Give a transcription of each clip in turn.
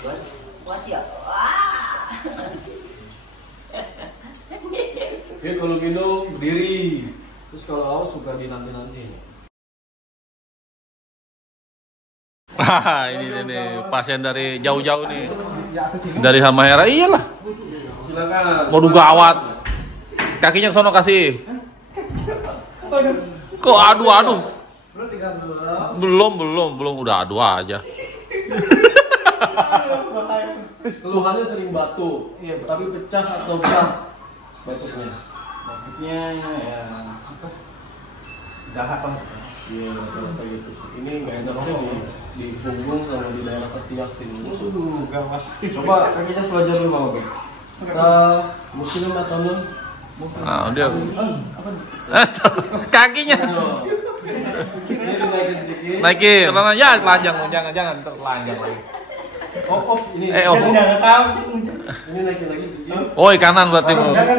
Kuat ya. Wah. Oke, kalau minum berdiri. Terus kalau haus suka dinanti-nanti. Wah, ini nih pasien dari jauh-jauh nih. Dari Halmahera, iyalah. Silakan. Waduh gawat. Kakinya ke sono kasih. Kok aduh. Belum udah aduh aja. Keluhannya sering batuk. Iya, tapi pecah atau berat batuknya. Batuknya ya apa? Dahak lah. Iya, rata-rata gitu. Ini nggak enaknya di punggung sama di daerah ketiak sini. Gawat. Coba kakinya selajar dulu Bang Obed. Muslim atau non? Nah, dia. Kakinya. Ini dinaikin sedikit. Naikin. Karena ya telanjang, jangan terlanjang lagi. Ini. Jangan tahu. Ini naikin lagi sedikit. Oh, kanan berarti. Jangan.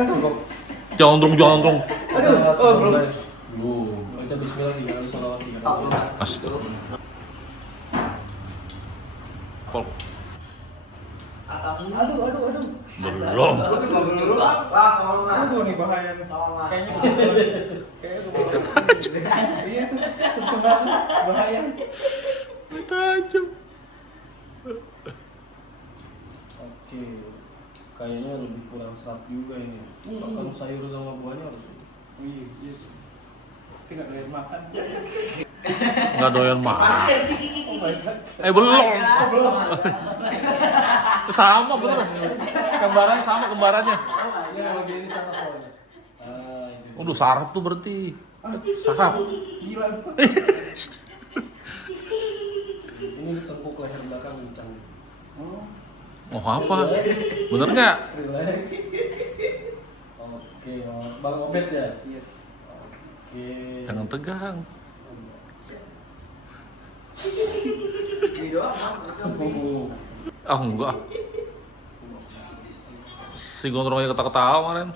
Jondrong. Belum. Baca bismillah 3 kali sholawat 3 kali. Astagfirullah. Pol. Aduh. Belum. Aduh nih bahaya nih. Kayaknya iya tuh. Bahaya. Tajam. Oke. Kayaknya lebih kurang serat juga ini. Makan sayur sama buahnya harus. Iya, yes. Tidak boleh makan. Enggak doyan mah. Belum. Sama bener. Kembarannya. Ini nama gini sangat soalnya. Udah saraf tuh berarti. Saraf. Gila. Ini ditepuk leher belakang kencang. Oh apa? Bener nggak? Relax. Oke, Bang Obed ya? Yes. Oke. Jangan tegang. Ah enggak. Si gondrong aja ketawa-ketawa kemarin.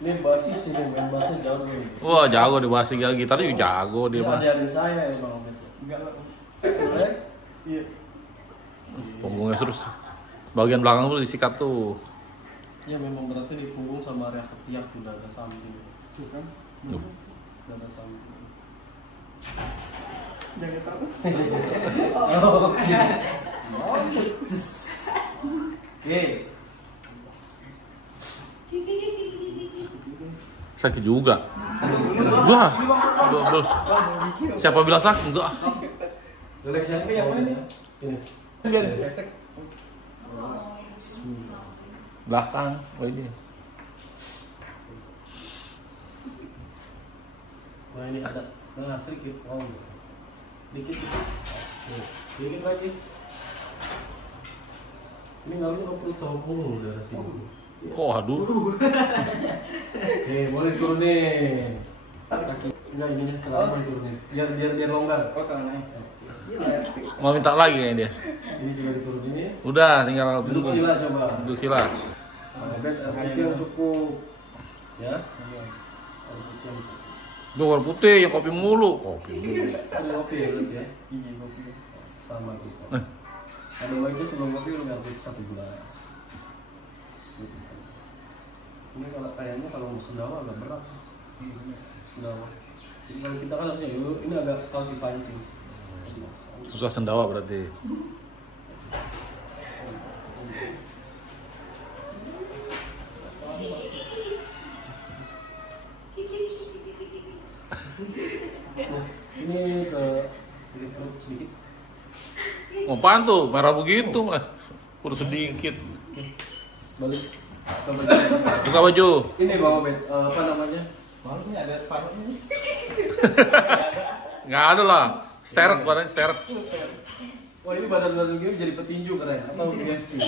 Ini basis ini, main bassnya jago nih. Wah jago di bass gitar juga jago dia Ini mah. ajarin saya ya Bang Obed. Enggak lah. Relax. Iya. Punggungnya terus. Bagian belakang tuh disikat tuh. Ya memang berarti di punggung sama area ketiak tuh dada samping. Tuh kan. Duh. Dada samping. Jangan tahu. Oke. Sakit juga. Wah. Siapa bilang sakit? Enggak. Relax ya. Ini yang mana nih? Ini. Biar Cetek. belakang. Oh ini. Nah ini ada. Nah sedikit. Oh. Dikit. Dikit lagi. Ini ngaruhnya ke perut sama punggung darah sini. Kok aduh. Oke, boleh turunin. Kaki enggak ini celana turunin. Biar longgar. Oh, tangan naik. Mau minta lagi kayaknya dia. Ini juga diturunin ya. Udah tinggal Duduk punggung. sila coba. Duduk sila. Bed putih yang cukup. Ya. Air putih yang cukup. Duh, warna putih yang kopi mulu. Kopi mulu. Ada kopi ya berarti ya. Iya, kopi. Sama gitu. Ada baiknya sebelum kopi lu ngambil 1 gelas. Ini kalau kayaknya kalau sendawa agak berat. Sendawa. Jadi kalau kita kan harusnya ini agak harus dipancing. Susah sendawa berarti. Ini ke perut sedikit. Mau apaan tuh? Merah begitu mas. Udah sedikit. Balik. Buka baju. Ini Bang Obed, apa namanya? Malunya ada parutnya. Nggak ada lah. Sterek badan sterek. Wah ini badan gini jadi petinju keren atau UFC?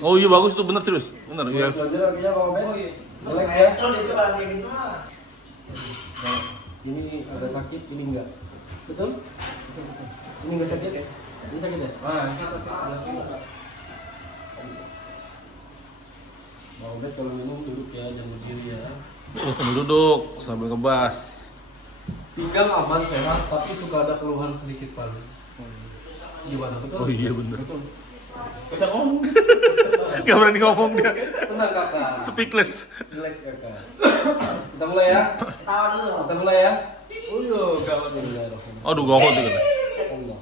Oh iya bagus tuh bener serius. Bener iya. Selanjutnya kakinya Bang Obed. Relax ya. Nah, ini agak sakit, ini enggak. Betul? Ini enggak sakit ya? Ini sakit ya? Ah, ini sakit. Bang Obed kalau minum duduk ya, jangan berdiri ya. Terus sambil duduk sambil ngebas. Pinggang aman sehat, tapi suka ada keluhan sedikit paling. Gimana betul? Oh iya bener. Betul. Kita ngomong. Gak berani ngomong dia. Tenang kakak. Speechless. Relax kakak. Kita mulai ya. Tawa dulu. Kita mulai ya. Gawat ini. Aduh gawat itu. Allah.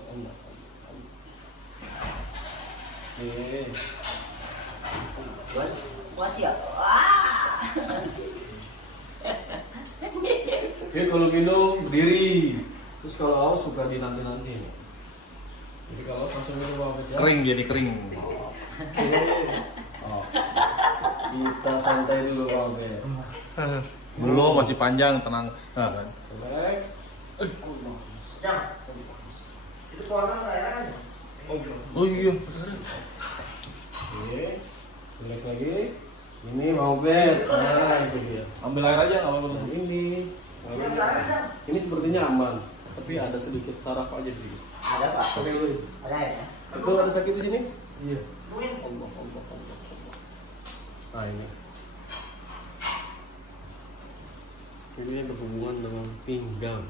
Oke. Buat ya. Wah. Oke, kalau minum berdiri. Terus kalau haus suka dinanti-nanti. Jadi kalau langsung minum apa aja. Kering jadi kering. Oh. Kita santai dulu Bang Be. Belum masih panjang tenang. Nah, kan. Relax. Jangan. Itu pohon ya. Oh iya. Oke. Relax lagi. Ini mau bed. Nah, itu dia. Ambil air aja nggak apa-apa. Nah, ini sepertinya aman, tapi ada sedikit saraf aja sih. Ada Pak. Oke dulu. Ada ya. Betul ada sakit di sini? Iya. Mungkin. Allah. Nah ini. Ini berhubungan dengan pinggang.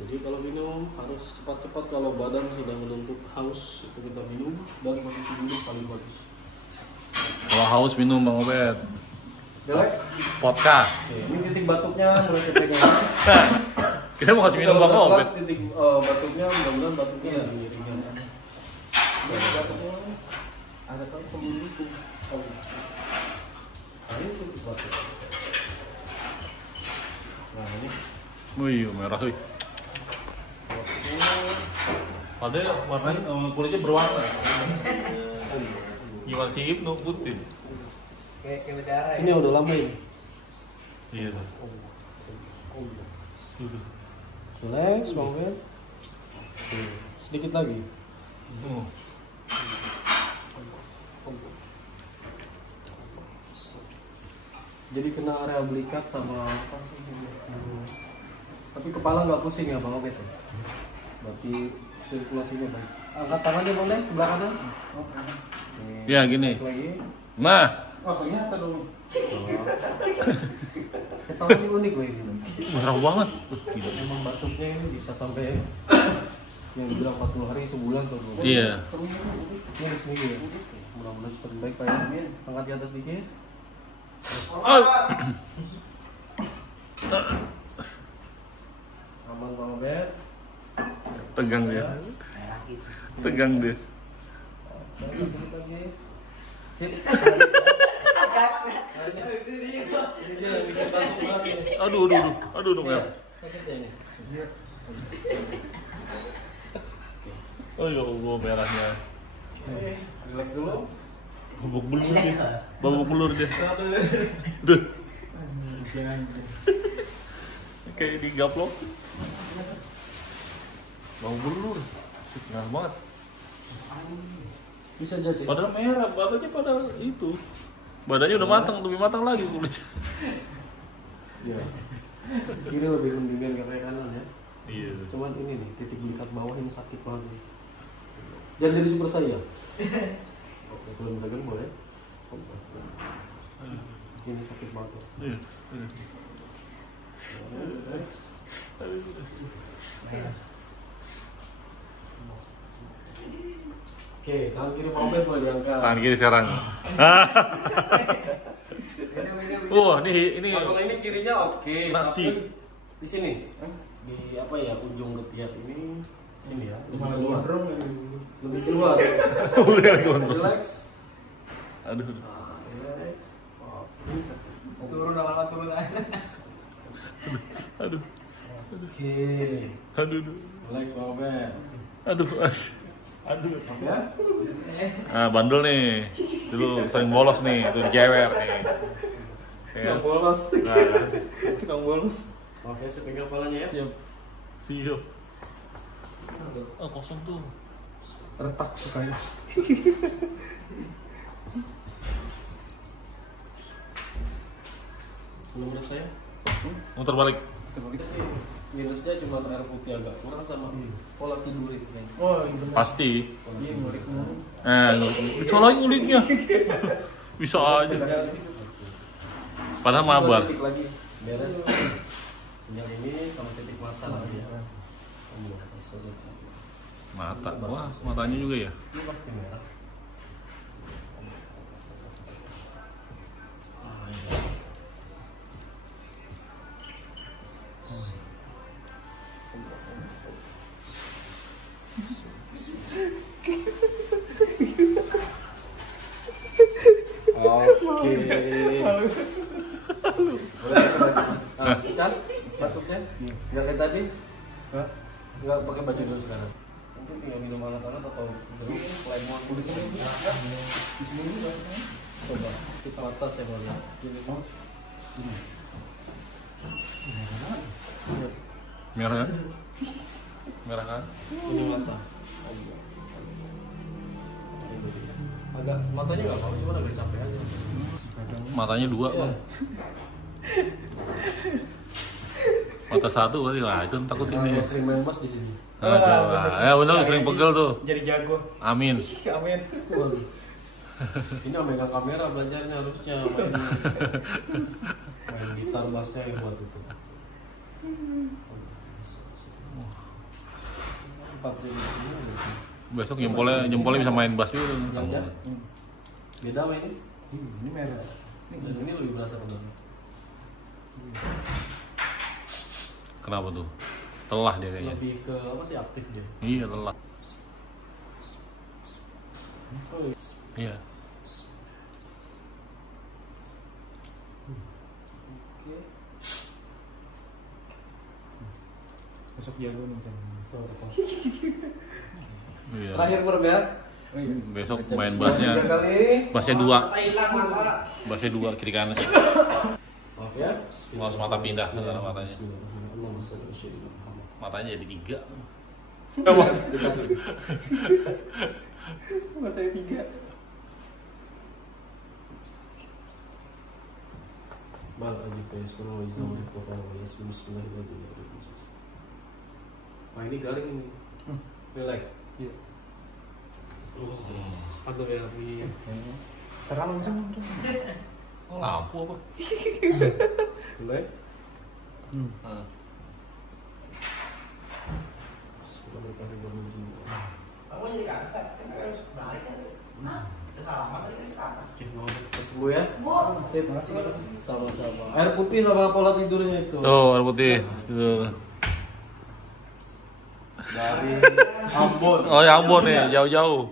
Jadi kalau minum harus cepat-cepat, kalau badan sudah menuntut haus itu kita minum, dan posisi duduk paling bagus. Kalau haus minum Bang Obed. Relax. Vodka. Oke, ini titik batuknya mulai kita pegang. Kita mau kasih minum Bang Obed. Titik batuknya, mudah-mudahan batuknya lebih ringan. Batuknya ada kan sembunyi itu. Nah ini titik batuk. Nah ini. Wih, merah wih. Padahal warnanya kulitnya berwarna. Gimana sih Ibnu putih? Kayak berdarah ya. Ini udah lama ini. Iya tuh. Relax, Bang Ben. Sedikit lagi. Jadi kena area belikat sama apa sih? Tapi kepala nggak pusing ya Bang Ben? Berarti sirkulasinya baik. Angkat tangannya Bang Ben, sebelah kanan. Ya gini. Lagi. Nah, Oh, ternyata dong. Ketahuan ini unik loh ini. merah banget. Gila. Emang batuknya ini bisa sampai yang dibilang 40 hari sebulan tuh. Iya. Ini harus seminggu ya. Mudah-mudahan cepat baik Pak ya. Angkat di atas dikit. Oh. Aman Bang Ben. Tegang dia. Merah gitu. Tegang dia. Dikit lagi. Sip. Aduh merah. Oh ya Allah merahnya. Relax dulu. Babak belur dia. Babak belur dia. Duh. Kayak digaplok. Babak belur. Merah banget. Bisa jadi. Padahal merah, badannya pada itu. Badannya udah matang, lebih matang lagi kulitnya. Iya. Kiri lebih mendingan ke kanan ya. Iya. Cuman ini nih titik belikat bawah ini sakit banget. Jangan jadi super saya. Oke, belum tegang boleh. Ini sakit banget. Iya. Relax. Oke, tangan kiri mau boleh diangkat. Tangan kiri sekarang. Wah, ini Kalau ini kirinya oke. Nazi. Tapi di sini, di apa ya ujung ketiak ini sini ya. Lebih keluar. Lebih keluar. udah kontrol. Relax. Aduh. Nah, relax. Oh, ini sakit. Turun lama turun aja. Aduh. Oke. Aduh. Relax mau Ben. Aduh. Aduh. Ya. Ah, bandel nih. Dulu sering bolos nih, itu dijewer nih. Tukang bolos. Nah, Tukang bolos. Oke, saya pegang kepalanya ya. siap. Oh, kosong tuh. Retak sukanya. Menurut saya, Muter balik. terbalik sih minusnya cuma air putih agak kurang sama pola tidur itu kan. Oh, iya benar. Pasti. Iya, ngulik mulu. Bisa lagi nguliknya. Bisa aja. Padahal mabar. Titik lagi beres. Yang ini sama titik mata lagi ya. Mata. Wah, matanya juga ya. Ini pasti merah. Oke. Nah, Chan, batuknya nggak kayak tadi? Nggak pakai baju dulu sekarang. Nanti tinggal minum hangat-hangat atau jeruk, lemon, kulit ini. Di sini juga. Coba kita atas ya Bang. Ini mau. Merah kan? Merah kan? Ini mata. Agak matanya nggak apa-apa, cuma agak capek aja. Matanya 2 Bang. Mata 1 kali lah, itu takut ini. Kalau sering main mas di sini. Aduh, ya bener lu sering pegel tuh. Jadi jago. Amin. Amin. Waduh. Ini megang kamera belajarnya harusnya main gitar bassnya yang buat itu. 4 jam di sini. Besok jempolnya bisa main bass juga. Aja. Beda sama ini. Ini merah. Dan ini lebih berasa benar. Kenapa tuh? Telah dia kayaknya. Lebih ke apa sih, aktif dia. Iya, telah. Oh, Iya. oke. Besok jago nih Chan. Iya. Terakhir Bro ya. Besok main bassnya. 3 kali. Bassnya 2. Bassnya 2 kiri kanan. Maaf ya. Mau mata pindah ke arah matanya. Matanya jadi 3. Matanya 3. Bal aji pesuruh izin performa Bismillahirrahmanirrahim. Wah ini garing ini. Relax. Iya. Aduh ya lebih. Terang langsung. Lampu apa? Relax. Sudah berkali bermuji. Kamu jadi kakak, kan harus balik kan? Sesalaman kan ke atas. Sembuh ya. Sip. Sama-sama. Air putih sama pola tidurnya itu. Tuh, air putih. Tuh. Dari Ambon. Oh ya Ambon nih, jauh-jauh.